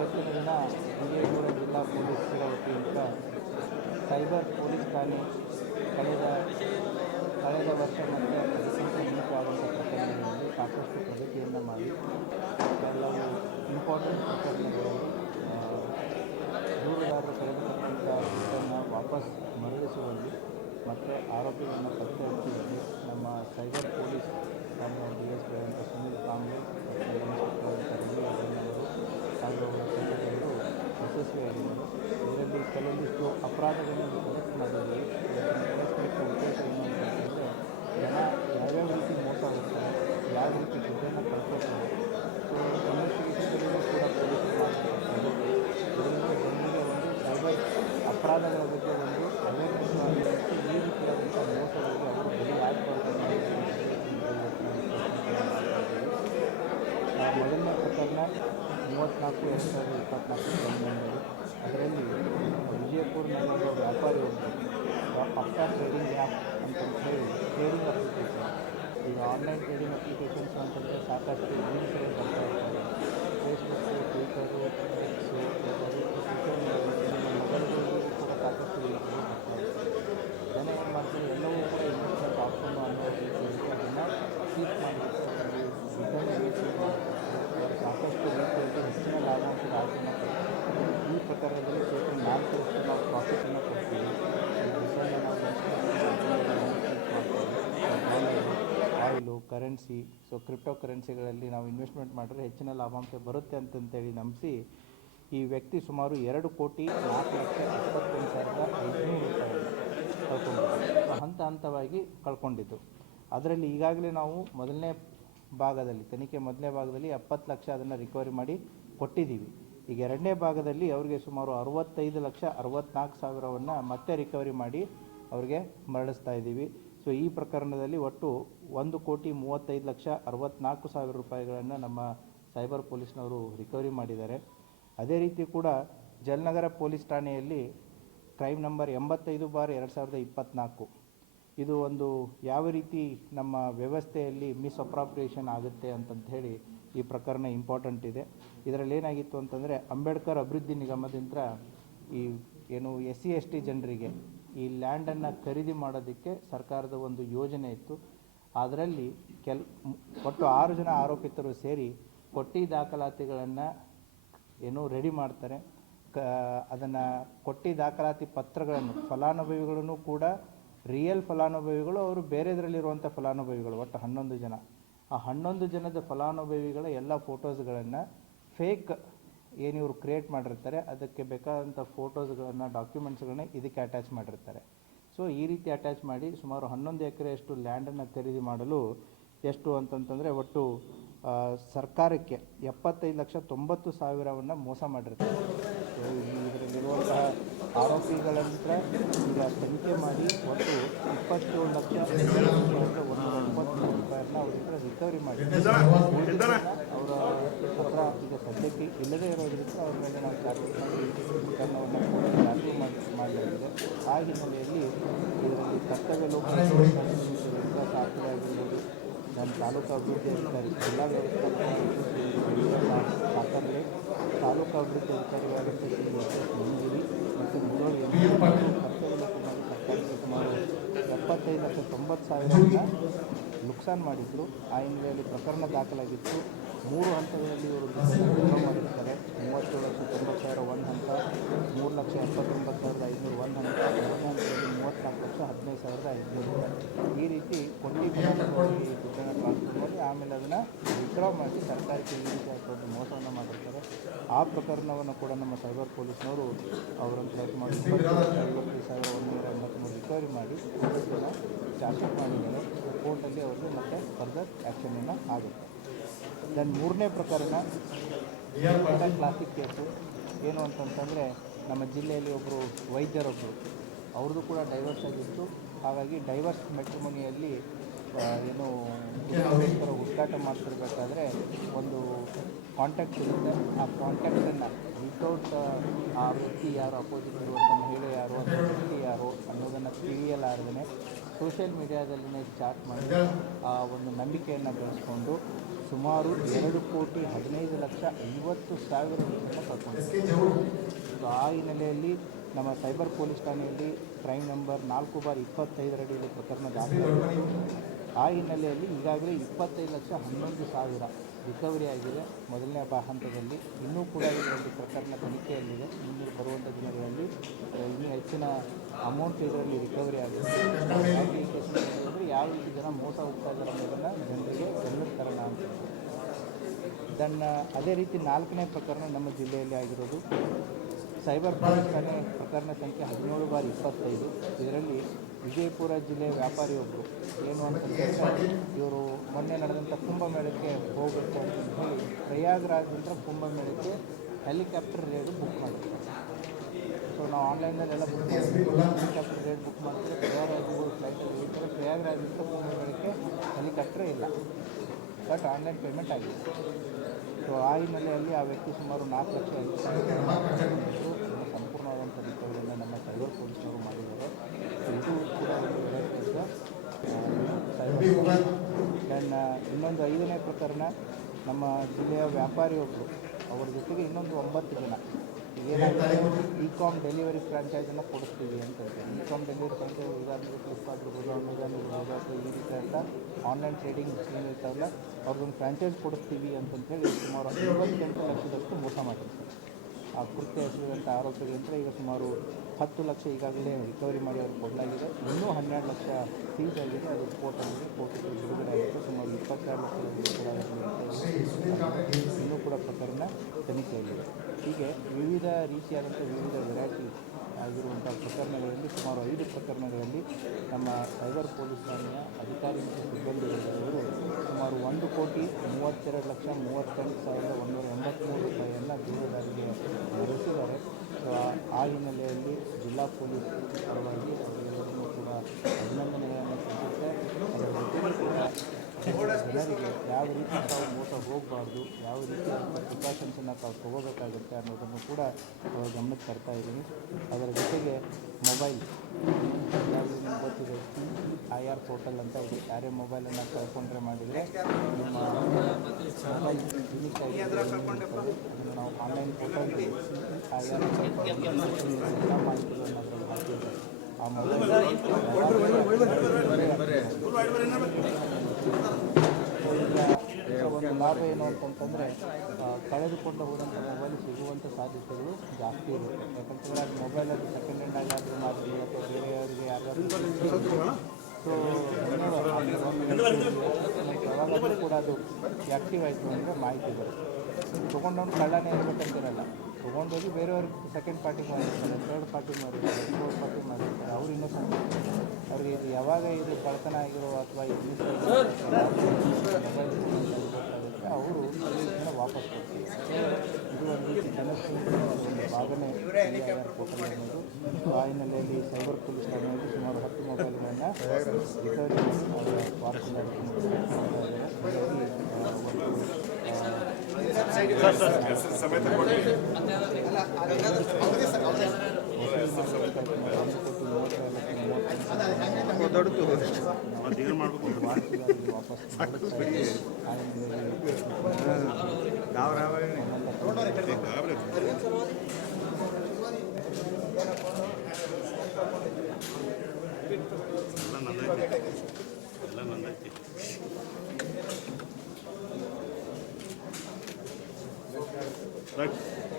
ಇವತ್ತಿನ ದಿನ ವಿಜಯಪುರ ಜಿಲ್ಲಾ ಪೊಲೀಸರ ವತಿಯಿಂದ ಸೈಬರ್ ಪೊಲೀಸ್ ಠಾಣೆ ಕಳೆದ ವರ್ಷ ಮತ್ತು ಅದಕ್ಕಿಂತ ಮುಂಚೆ ಆದಂಥ ಪ್ರಕರಣಗಳಲ್ಲಿ ಸಾಕಷ್ಟು ಪ್ರಗತಿಯನ್ನು ಮಾಡಿ ಕೆಲವು ಇಂಪಾರ್ಟೆಂಟ್ ಪ್ರಕರಣಗಳಲ್ಲಿ ದೂರುದಾರರು ಕಳೆದುಕೊಂಡಿದ್ದ ದುಡ್ಡನ್ನು ವಾಪಸ್ ಮರಳಿಸುವಲ್ಲಿ ಮತ್ತು ಆರೋಪಿಗಳನ್ನು ಪತ್ತೆ ಹಚ್ಚುವಲ್ಲಿ ನಮ್ಮ ಸೈಬರ್ ಪೊಲೀಸ್ ಠಾಣೆಯ DSP ಆದಂಥ ಸುನೀಲ್ ಕಾಂಬ್ಳೆ ಮತ್ತು ಇನ್ಸ್ಪೆಕ್ಟರ್ ರವಿ ಅವರು ಹಾಗೂ ಅವರ ಸಿಬ್ಬಂದಿಗಳು ಯಶಸ್ವಿಯಾಗಿದ್ದಾರೆ. ಇದರಲ್ಲಿ ಕೆಲವೊಂದಿಷ್ಟು ಅಪರಾಧಗಳನ್ನು ಕಲೆಕ್ಟ್ ಮಾಡಿದ್ದೀವಿ. ಕಲೆಕ್ಟ್ ಮಾಡಿದ ಉದ್ದೇಶ ಏನು ಅಂತಂದರೆ ಜನ ಯಾವ್ಯಾವ ರೀತಿ ಮೋಸ ಹೋಗ್ತಾರೆ, ಯಾವ ರೀತಿ ದುಡ್ಡನ್ನು ಕಳ್ಕೊಳ್ತಾರೆ. ಸೊ ಇನ್ವೆಸ್ಟಿಗೇಷನ್ಗಳಲ್ಲೂ ಕೂಡ ಪೊಲೀಸರು ಮಾಡ್ತಾರೆ. ಇದರಿಂದ ಜನರಿಗೆ ಒಂದು ಸೈಬರ್ ಅಪರಾಧಗಳ ಬಗ್ಗೆ ಒಂದು ಅವೇರ್ನೆಸ್ ಆಗಿರುತ್ತೆ. ಈ ರೀತಿಯಾದಂಥ ಮೋಸಗಳಿಗೆ ಅವರು ಬಲಿ ಆಗಬಾರ್ದು. ಮೊದಲನೇ ಪ್ರಕರಣ 34/2024 ಬಂದಿದೆ. ಅದರಲ್ಲಿ ವಿಜಯಪುರನಲ್ಲಿ ವ್ಯಾಪಾರಿ ಒಬ್ಬರು ಪಕ್ಕಾ ಟ್ರೇಡಿಂಗ್ ಆ್ಯಪ್ ಅಂತಂತೇಳಿ ಟ್ರೇಡಿಂಗ್ ಅಪ್ಲಿಕೇಶನ್, ಈಗ ಆನ್ಲೈನ್ ಟ್ರೇಡಿಂಗ್ ಅಪ್ಲಿಕೇಶನ್ಸ್ ಅಂತಂದರೆ ಸಾಕಷ್ಟು ಲಿಂಕ್ಗಳು ಬರ್ತಾ ಇರ್ತಾರೆ. ಫೇಸ್ಬುಕ್ಕು, ಟ್ವಿಟರು, ಮೊಬೈಲ್ಗಳಲ್ಲಿ ಕೂಡ ಸಾಕಷ್ಟು ಲಿಂಕ್ಗಳು ಬರ್ತಾ ಇರ್ತಾರೆ. ಜನ ಏನು ಮಾಡ್ತಾರೆ, ಎಲ್ಲವೂ ಕೂಡ ಇನ್ವೆಸ್ಟ್ಮೆಂಟ್ ಆಪ್ಷನ್ ಅನ್ನೋ ರೀತಿಯಲ್ಲಿ ಅದನ್ನು ಕ್ಲಿಕ್ ಮಾಡಿಬಿಟ್ಟು ಅದರಲ್ಲಿ ರಿಟರ್ನ್ ಸಾಕಷ್ಟು ರೀತಿಯಲ್ಲಿ ಹೆಚ್ಚಿನ ಲಾಭಾಂಶದ ಆಸೆಯನ್ನು ಕೊಡ್ತೀವಿ. ಈ ಪ್ರಕಾರದಲ್ಲಿ ಶೇಕಡ 4% ನಾವು ಪ್ರಾಫಿಟನ್ನು ಕೊಡ್ತೀವಿ. ಈ ರಿಟರ್ನ್ ನಾವು dollar, oil, currency, so crypto ಕರೆನ್ಸಿಗಳಲ್ಲಿ ನಾವು ಇನ್ವೆಸ್ಟ್ಮೆಂಟ್ ಮಾಡಿದ್ರೆ ಹೆಚ್ಚಿನ ಲಾಭಾಂಶ ಬರುತ್ತೆ ಅಂತಂತೇಳಿ ನಂಬಿಸಿ ಈ ವ್ಯಕ್ತಿ ಸುಮಾರು 2,04,78,500 ರೂಪಾಯಿ ಕಳ್ಕೊಂಡಿದ್ದು. ಹಂತವಾಗಿ ಕಳ್ಕೊಂಡಿದ್ದು. ಅದರಲ್ಲಿ ಈಗಾಗಲೇ ನಾವು ಮೊದಲನೇ ಭಾಗದಲ್ಲಿ 70 ಲಕ್ಷ ಅದನ್ನು ರಿಕವರಿ ಮಾಡಿ ಕೊಟ್ಟಿದ್ದೀವಿ. ಈಗ ಎರಡನೇ ಭಾಗದಲ್ಲಿ ಅವರಿಗೆ ಸುಮಾರು 65,64,000ವನ್ನು ಮತ್ತೆ ರಿಕವರಿ ಮಾಡಿ ಅವ್ರಿಗೆ ಮರಳಿಸ್ತಾ ಇದ್ದೀವಿ. ಸೊ ಈ ಪ್ರಕರಣದಲ್ಲಿ ಒಟ್ಟು 1,35,64,000 ರೂಪಾಯಿಗಳನ್ನು ನಮ್ಮ ಸೈಬರ್ ಪೊಲೀಸ್ನವರು ರಿಕವರಿ ಮಾಡಿದ್ದಾರೆ. ಅದೇ ರೀತಿ ಕೂಡ ಜಲನಗರ ಪೊಲೀಸ್ ಠಾಣೆಯಲ್ಲಿ ಕ್ರೈಮ್ ನಂಬರ್ 85/2024 ಇದು ಒಂದು ಯಾವ ರೀತಿ ನಮ್ಮ ವ್ಯವಸ್ಥೆಯಲ್ಲಿ ಮಿಸ್ಅಪ್ರಾಪ್ರಿಯೇಷನ್ ಆಗುತ್ತೆ ಅಂತಂತ ಹೇಳಿ ಈ ಪ್ರಕರಣ ಇಂಪಾರ್ಟೆಂಟ್ ಇದೆ. ಇದರಲ್ಲಿ ಏನಾಗಿತ್ತು ಅಂತಂದರೆ ಅಂಬೇಡ್ಕರ್ ಅಭಿವೃದ್ಧಿ ನಿಗಮದಿಂದ ಈ ಏನು SC/ST ಜನರಿಗೆ ಈ ಲ್ಯಾಂಡನ್ನು ಖರೀದಿ ಮಾಡೋದಕ್ಕೆ ಸರ್ಕಾರದ ಒಂದು ಯೋಜನೆ ಇತ್ತು. ಅದರಲ್ಲಿ ಒಟ್ಟು 6 ಜನ ಆರೋಪಿತರು ಸೇರಿ ಕೊಟ್ಟಿ ದಾಖಲಾತಿಗಳನ್ನು ರೆಡಿ ಮಾಡ್ತಾರೆ. ಅದನ್ನು ಕೊಟ್ಟಿ ದಾಖಲಾತಿ ಪತ್ರಗಳನ್ನು ಫಲಾನುಭವಿಗಳನ್ನು ಕೂಡ ರಿಯಲ್ ಫಲಾನುಭವಿಗಳು, ಅವರು ಬೇರೆದರಲ್ಲಿರುವಂಥ ಫಲಾನುಭವಿಗಳು, ಒಟ್ಟು 11 ಜನ. ಆ 11 ಜನದ ಫಲಾನುಭವಿಗಳ ಎಲ್ಲ ಫೋಟೋಸ್ಗಳನ್ನು ಫೇಕ್ ಇವರು ಕ್ರಿಯೇಟ್ ಮಾಡಿರ್ತಾರೆ. ಅದಕ್ಕೆ ಬೇಕಾದಂಥ ಫೋಟೋಸ್ಗಳನ್ನು, ಡಾಕ್ಯುಮೆಂಟ್ಸ್ಗಳನ್ನ ಇದಕ್ಕೆ ಅಟ್ಯಾಚ್ ಮಾಡಿರ್ತಾರೆ. ಸೊ ಈ ರೀತಿ ಅಟ್ಯಾಚ್ ಮಾಡಿ ಸುಮಾರು 11 ಎಕರೆಯಷ್ಟು ಲ್ಯಾಂಡನ್ನು ಖರೀದಿ ಮಾಡಲು ಎಷ್ಟು ಅಂತಂತಂದರೆ ಒಟ್ಟು ಸರ್ಕಾರಕ್ಕೆ 75,90,000ವನ್ನು ಮೋಸ ಮಾಡಿರ್ತಾರೆ. ಸೊ ಇದರಲ್ಲಿರುವಂತಹ ಆರೋಪಿಗಳಂತ ಈಗ ತನಿಖೆ ಮಾಡಿ ಒಟ್ಟು 27,190,000 ರೂಪಾಯಿನ ಅವರಿಂದ ರಿಕವರಿ ಮಾಡಿ ಅವರ ಹತ್ರ ಈಗ ಸದ್ಯಕ್ಕೆ ಇಲ್ಲದೇ ಇರೋದ್ರಿಂದ ಅವ್ರ ಮೇಲೆ ನಾವು ಚಾರ್ಜ್ ಮಾಡಿ ಪ್ರಕರಣವನ್ನು ದಾಖಲು ಮಾಡಲಾಗಿದೆ. ಆ ಹಿನ್ನೆಲೆಯಲ್ಲಿ ಇದರಲ್ಲಿ ಕರ್ತವ್ಯ ಲೋಪ ಸಾಕ್ಷಿಯಾಗಿರ್ಬೋದು, ನನ್ನ ತಾಲೂಕು ಅಭಿವೃದ್ಧಿ ಅಧಿಕಾರಿ, ಜಿಲ್ಲಾ ವ್ಯವಸ್ಥಾಪಕ ಸಾಕರ್ಲೆ, ತಾಲೂಕು ಅಭಿವೃದ್ಧಿ ಅಧಿಕಾರಿಯಾದಂಥ ಮಂಜೂರಿ ಮತ್ತು ಮುನ್ನೋಳಿ ಕರ್ತವ್ಯ ಲೋಪ ಮಾಡಿ ಸರ್ಕಾರಕ್ಕೆ ಸುಮಾರು 75,90,000 ನುಕ್ಸಾನ್ ಮಾಡಿದ್ರು. ಆ ಹಿನ್ನೆಲೆಯಲ್ಲಿ ಪ್ರಕರಣ ದಾಖಲಾಗಿತ್ತು. 3 ಹಂತಗಳಲ್ಲಿ ಇವರು ದುಡ್ಡನ್ನು ಮಾಡಿರ್ತಾರೆ. 37,90,000 ಒಂದು ಹಂತ, 3,79,500 ಒಂದು ಹಂತ, ಎರಡನೇ ಹಂತದಲ್ಲಿ 34,15,500 ಈ ರೀತಿ ಕೊಟ್ಟಿ ಫಲಾನುಭವಿ ದುಡ್ಡನ್ನು ಟ್ರಾನ್ಸ್ಫರ್ ಮಾಡಿ ಆಮೇಲೆ ಅದನ್ನು ವಿಡ್ರಾ ಮಾಡಿ ಸರ್ಕಾರಕ್ಕೆ ಈ ರೀತಿ ದೊಡ್ಡ ಮೋಸವನ್ನು ಮಾಡಿರ್ತಾರೆ. ಆ ಪ್ರಕರಣವನ್ನು ಕೂಡ ನಮ್ಮ ಸೈಬರ್ ಪೊಲೀಸ್ನವರು ಅವರನ್ನು ಟ್ರ್ಯಾಕ್ ಮಾಡಿ 50,183 ರಿಕವರಿ ಮಾಡಿ ಪೊಲೀಸನ್ನು ಚಾರ್ಜ್ ಮಾಡಿದ್ದಾರೆ. ಕೋರ್ಟಲ್ಲಿ ಅವ್ರಿಗೆ ಮತ್ತೆ ಫರ್ದರ್ ಆ್ಯಕ್ಷನನ್ನು ಆಗುತ್ತೆ. ದೆನ್ ಮೂರನೇ ಪ್ರಕರಣ ಕ್ಲಾಸಿಕ್ ಕೇಸು ಏನು ಅಂತಂತಂದರೆ ನಮ್ಮ ಜಿಲ್ಲೆಯಲ್ಲಿ ಒಬ್ಬರು ವೈದ್ಯರೊಬ್ಬರು ಅವ್ರದ್ದು ಕೂಡ ಡೈವರ್ಸ್ ಆಗಿತ್ತು. ಹಾಗಾಗಿ ಡೈವರ್ಸ್ ಮೆಟ್ರಿಮೋನಿಯಲ್ಲಿ ಏನು ಹುಡುಕಾಟ ಮಾಡ್ತಿರ್ಬೇಕಾದ್ರೆ ಒಂದು ಕಾಂಟ್ಯಾಕ್ಟ್ ಇರುತ್ತೆ. ಆ ಕಾಂಟ್ಯಾಕ್ಟನ್ನು ವಿತೌಟ್ ಆ ವ್ಯಕ್ತಿ ಯಾರು, ಅಪೋಸಿಟ್ ಇರುವಂಥ ಮಹಿಳೆ ಯಾರು, ಅಥವಾ ವ್ಯಕ್ತಿ ಯಾರು ಅನ್ನೋದನ್ನು ತಿಳಿಯಲಾರ್ದೇ ಸೋಷಿಯಲ್ ಮೀಡಿಯಾದಲ್ಲಿನೇ ಚಾಟ್ ಮಾಡಿ ಆ ಒಂದು ನಂಬಿಕೆಯನ್ನು ಬೆಳೆಸ್ಕೊಂಡು ಸುಮಾರು 2,15,50,000 ರೂಪಾಯಿಯನ್ನು ಕಳ್ಕೊಂಡಿದ್ದಾರೆ. ಆ ಹಿನ್ನೆಲೆಯಲ್ಲಿ ನಮ್ಮ ಸೈಬರ್ ಪೊಲೀಸ್ ಠಾಣೆಯಲ್ಲಿ ಕ್ರೈಮ್ ನಂಬರ್ 4/25 ಅಡಿಯಲ್ಲಿ ಪ್ರಕರಣ ದಾಖಲಾಗಿತ್ತು. ಆ ಹಿನ್ನೆಲೆಯಲ್ಲಿ ಈಗಾಗಲೇ 25,11,000 ರಿಕವರಿ ಆಗಿದೆ ಮೊದಲನೇ ಹಂತದಲ್ಲಿ. ಇನ್ನೂ ಕೂಡ ಇದರಲ್ಲಿ ಪ್ರಕರಣ ತನಿಖೆಯಲ್ಲಿದೆ. ಮುಂದೆ ಬರುವಂಥ ದಿನಗಳಲ್ಲಿ ಇನ್ನೂ ಹೆಚ್ಚಿನ ಅಮೌಂಟ್ ಇದರಲ್ಲಿ ರಿಕವರಿ ಆಗಿದೆ. ಅಂದರೆ ಯಾವ ರೀತಿ ಜನ ಮೋಸ ಹೋಗ್ತಾ ಇದ್ದಾರೆ ಅನ್ನೋದನ್ನು ಜನರಿಗೆ ಗಮನಕ್ಕೆ ತರೋಣ ಅಂತ. ಅದೇ ರೀತಿ 4ನೇ ಪ್ರಕರಣ ನಮ್ಮ ಜಿಲ್ಲೆಯಲ್ಲಿ ಆಗಿರೋದು ಸೈಬರ್ ಪೊಲೀಸ್ ಠಾಣೆ ಪ್ರಕರಣ ಸಂಖ್ಯೆ 17/25. ಇದರಲ್ಲಿ ವಿಜಯಪುರ ಜಿಲ್ಲೆಯ ವ್ಯಾಪಾರಿಯೊಬ್ಬರು ಏನು ಅಂತಂದರೆ ಇವರು ಮೊನ್ನೆ ನಡೆದಂಥ ಕುಂಭಮೇಳಕ್ಕೆ ಹೋಗಬೇಕು ಅಂತ ಹೇಳಿ ಪ್ರಯಾಗ್ರಾಜ್ನಿಂದ ಕುಂಭಮೇಳಕ್ಕೆ ಹೆಲಿಕಾಪ್ಟರ್ ರೇಟ್ ಬುಕ್ ಮಾಡಿದ್ರು. ಸೊ ನಾವು ಆನ್ಲೈನಲ್ಲೆಲ್ಲ ಬುಕ್ ಮಾಡಿದ್ವಿ. ಹೆಲಿಕಾಪ್ಟರ್ ರೇಟ್ ಬುಕ್ ಮಾಡಿದ್ರೆ ಪ್ರಯಾಗ್ರಾಜ್ಗಳು ಫ್ಲೈಟಲ್ಲಿ ಹೋಗ್ತಾರೆ. ಪ್ರಯಾಗ್ರಾಜ್ನಿಂದ ಕುಂಭಮೇಳಕ್ಕೆ ಹೆಲಿಕಾಪ್ಟರ್ ಇಲ್ಲ, ಬಟ್ ಆನ್ಲೈನ್ ಪೇಮೆಂಟ್ ಆಗಿದೆ. ಸೊ ಆ ಹಿನ್ನೆಲೆಯಲ್ಲಿ ಆ ವ್ಯಕ್ತಿ ಸುಮಾರು 4,50,000 ಸಂಪೂರ್ಣವಾದಂಥ ರಿಕವರಿಯನ್ನು ನಮ್ಮ ಸೈಬರ್ ಪೊಲೀಸ್ನವರು ಮಾಡಿದ್ದಾರೆ. ಇದು ಕೂಡ ಒಂದು ಇನ್ನೊಂದು 5ನೇ ಪ್ರಕರಣ ನಮ್ಮ ಜಿಲ್ಲೆಯ ವ್ಯಾಪಾರಿಯೊಬ್ಬರು, ಅವರ ಜೊತೆಗೆ ಇನ್ನೊಂದು 9 ಜನ ಏನಾಗಿದೆ ಇ-ಕಾಮ್ ಡೆಲಿವರಿ ಫ್ರಾಂಚೈಸನ್ನು ಕೊಡಿಸ್ತೀವಿ ಅಂತ ಹೇಳ್ತಾರೆ. ಇ-ಕಾಮ್ ಡೆಲಿವರಿ ಫ್ರಾಂಚೈಸ್ ಉದಾಹರಣೆಗೆ ಫ್ಲಿಪ್ಕಾರ್ಟ್ ಇರ್ಬೋದು, ಅಮೆಝಾನ್ ಇರ್ಬೋದು, ಅಥವಾ ಈ ರೀತಿ ಅಂತ ಆನ್ಲೈನ್ ಟ್ರೇಡಿಂಗ್ ಏನಿರ್ತಾವಲ್ಲ ಅವ್ರಿಗೊಂದು ಫ್ರಾಂಚೈಸ್ ಕೊಡಿಸ್ತೀವಿ ಅಂತಂತೇಳಿ ಸುಮಾರು 58 ಲಕ್ಷದಷ್ಟು ಮೋಸ ಮಾಡಿರ್ತಾರೆ. ಆ ಕೃತ್ಯ ಎಸಗಿದಂಥ ಆರೋಪಿಗಳಿಂದ ಈಗ ಸುಮಾರು 10 ಲಕ್ಷ ಈಗಾಗಲೇ ರಿಕವರಿ ಮಾಡಿ ಅವ್ರಿಗೆ ಕೊಡಲಾಗಿದೆ. ಇನ್ನೂ 12 ಲಕ್ಷ ಸೀಸ್ ಆಗಿದೆ. ಅದು ಕೋರ್ಟಲ್ಲಿ ಬಿಡುಗಡೆ ಆಗಿದೆ. ಸುಮಾರು 22 ಲಕ್ಷ ಇನ್ನೂ ಕೂಡ ಪ್ರಕರಣ ತನಿಖೆಯಲ್ಲಿದೆ. ಹೀಗೆ ವಿವಿಧ ರೀತಿಯಾದಂಥ ವಿವಿಧ ವೆರೈಟಿ ಆಗಿರುವಂಥ ಪ್ರಕರಣಗಳಲ್ಲಿ ಸುಮಾರು 5 ಪ್ರಕರಣಗಳಲ್ಲಿ ನಮ್ಮ ಸೈಬರ್ ಪೊಲೀಸ್ ಠಾಣೆಯ ಅಧಿಕಾರಿ ಮತ್ತು ಸಿಬ್ಬಂದಿಗಳು ಸುಮಾರು 1,32,32,183 ರೂಪಾಯಿಯನ್ನು ದೂರುದಾರಿಗೆ ನಡೆಸಿದ್ದಾರೆ. ಸೊ ಆ ಹಿನ್ನೆಲೆಯಲ್ಲಿ ಜಿಲ್ಲಾ ಪೊಲೀಸ್ ಪರವಾಗಿ ಅವರೆಲ್ಲರನ್ನೂ ಕೂಡ ಅಭಿನಂದನೆಗಳನ್ನು ಸಲ್ಲಿಸುತ್ತೆ. ಅದರ ಜೊತೆಗೆ ಕೂಡ ಜನರಿಗೆ ಯಾವ ರೀತಿ ತಾವು ಮೋಸ ಹೋಗಬಾರ್ದು, ಯಾವ ರೀತಿ ಪ್ರಿಕಾಷನ್ಸನ್ನು ತಾವು ತೊಗೋಬೇಕಾಗುತ್ತೆ ಅನ್ನೋದನ್ನು ಕೂಡ ಗಮನಕ್ಕೆ ತರ್ತಾ ಇದ್ದೀನಿ. ಅದರ ಜೊತೆಗೆ ಮೊಬೈಲ್ ನಿಮ್ಗೆ ಗೊತ್ತಿದೆ IR ಪೋರ್ಟಲ್ ಅಂತ ಇದೆ. ಯಾರೇ ಮೊಬೈಲನ್ನು ಕಳ್ಕೊಂಡ್ರೆ ಮಾಡಿದರೆ ನಮ್ಮ ಮೊಬೈಲ್ ಯೂನಿಕ್ ಆಗಿ ಅದನ್ನು ನಾವು ಆನ್ಲೈನ್ ಪೋರ್ಟಲ್ IR ಎಲ್ಲ ಮಾಹಿತಿಗಳನ್ನು ಅದರಲ್ಲಿ ಹಾಕಿದ್ದಾರೆ. ಆ ಮೊಬೈಲ್ ಒಂದು ಲಾಭ ಏನು ಅಂತಂತಂದರೆ ಕಳೆದುಕೊಂಡು ಹೋದಂಥ ಮೊಬೈಲ್ ಸಿಗುವಂಥ ಸಾಧ್ಯತೆಗಳು ಜಾಸ್ತಿ ಇದೆ. ಯಾಕಂತಂದರೆ ಅದು ಮೊಬೈಲಲ್ಲಿ ಸೆಕೆಂಡ್ ಹ್ಯಾಂಡ್ ಆಗಾದರೂ ಮಾಡಲಿ ಅಥವಾ ಬೇರೆಯವರಿಗೆ ಯಾರಾದರೂ ಸೊ ಯಾವಾಗಾದರೂ ಕೂಡ ಅದು ಆ್ಯಕ್ಟಿವ್ ಆಯಿತು ಅಂದರೆ ಮಾಹಿತಿ ಬರುತ್ತೆ. ತೊಗೊಂಡವ್ನು ಕಳ್ಳನೇ ಇರಬೇಕಂತಿರಲ್ಲ, ತೊಗೊಂಡೋಗಿ ಬೇರೆಯವ್ರಿಗೆ ಸೆಕೆಂಡ್ ಪಾರ್ಟಿಗೆ ಮಾಡಿರ್ತಾರೆ, ಥರ್ಡ್ ಪಾರ್ಟಿ ಮಾಡಿರ್ತಾರೆ, ಫೋರ್ತ್ ಪಾರ್ಟಿ ಮಾಡಿರ್ತಾರೆ. ಅವ್ರು ಇನ್ನೊಸೆಂಟ್ ಅವ್ರಿಗೆ ಇದು ಯಾವಾಗ ಇದು ಕಳ್ತನ ಆಗಿರೋ ಅಥವಾ ಇದು ಮೊಬೈಲ್ ಅವರು ಇದನ್ನು ವಾಪಸ್ ಕೊಡ್ತಾರೆ. ಇದು ಒಂದು ರೀತಿ ಜನಪ್ರಿಯ ಒಂದು ಭಾಗನೇ ಪೋರ್ಟಲ್ ಅನ್ನೋದು. ಆ ಹಿನ್ನೆಲೆಯಲ್ಲಿ ಸೈಬರ್ ಪೊಲೀಸ್ ಠಾಣೆಯಲ್ಲಿ ಸುಮಾರು 10 ಮೊಬೈಲ್ಗಳನ್ನು ರಿಕವರಿ ಅವರ ವಾರದಲ್ಲಿ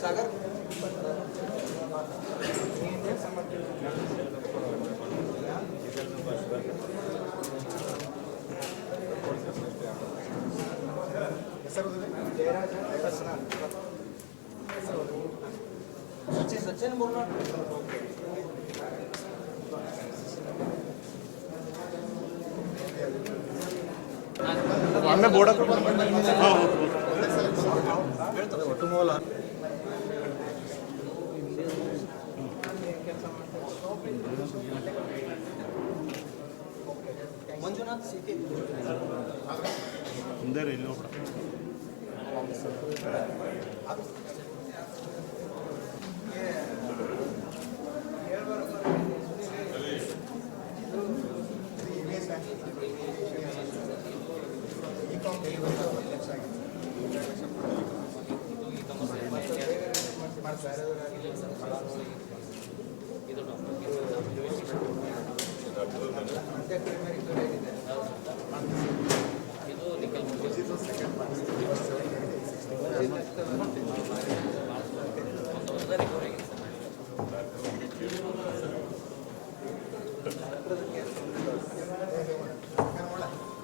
सागर सचिन बोलना हमें बोर्ड ಒಟ್ಟುಮೂಲ ಮಂಜುನಾಥ್ ಸಿಟಿ ಮುಂದೆ ರೈಲ್ವೆ ಈ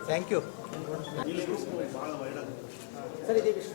ಥ್ಯಾಂಕ್ ಯು. ಸರ್ ಇದೇ ವಿಷಯ